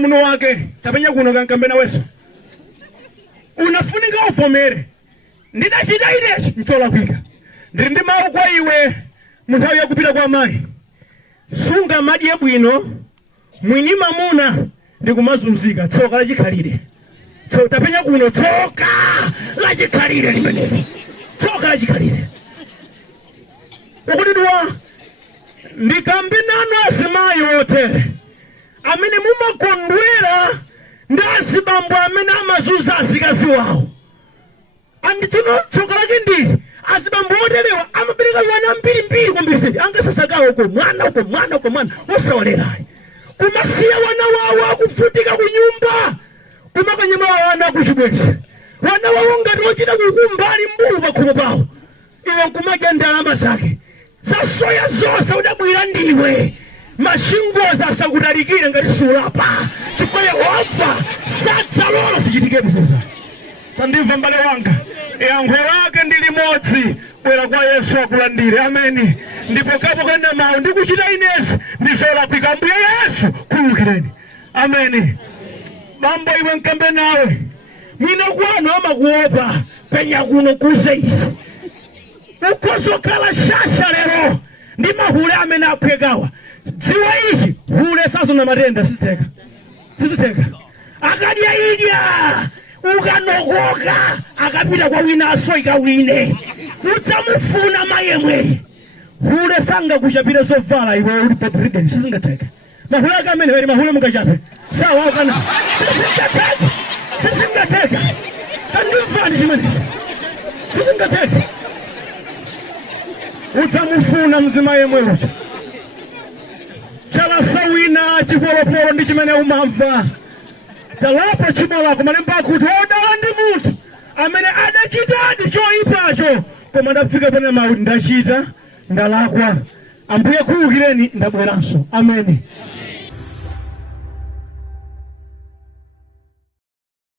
muno wake tapenya kuno kankambe naweso unafunika ufomere ndidachita inechi nchola kwika ndiri ndi mawu kwa iwe munthawi yakupita kwa mayi sunga madye bwino mwini mamuna ndikumazunzika tsoka lachikhalire tapenya kuno tsoka lachikhalire limeneli tsoka lachikhalire ukutidwa ndikambe nanu asimayi otere amene mumakondwera ndi azibambo amene amazunza azikazi wawo andituno tsoka lake ndili azibambo oterewa amapereka wana mbirimbiri kumbisiri angasasagawo uko mwana osawalerayi kumasiya wana wawo akufutika kunyumba kumakanyama wana kuchibwezi wana wawo ngati ochita kukumbali mbulu pakhomo pawo iwe nkumadya ndalama zake zasoya zonse udabwira ndiwe mashingoza asakutalikire ngati sulapa chifukwa Yehova sadzalola zichitike mzoza. Tandimva mbale wanga yankho lake ndi limodzi bwera kwa Yesu akulandire ameni ndipo kapo kwenda mawu ndikuchita inezi ndizolapika mbuye Yesu kuwukireni ameni. Bambo iwe nkambe nawe mwina kwanu amakuopa penya kuno kuze izi ukozokhala shasha lero ndi mahule amene aphwekawa dziwa ichi hule sazo na matenda siziteka akadya idya ukanokoka akapita kwa wina asoika wine udzamufuna mayemwe hule sanga kuchapira zovala iwe uli bedridden sizingateka mahule akamene wali mahule mukachape sawa kana sizingateka andimvani chimene sizingateka udzamufuna mzima yemwe ucha chala sawina chipolopolo ndi chimene umamva talapa chimo lako malemba akuti odala ndi munthu amene adachitadi choyipacho koma ndafika pene mawu ndachita ndalakwa ambuye kuwukireni ndabweranso ameni.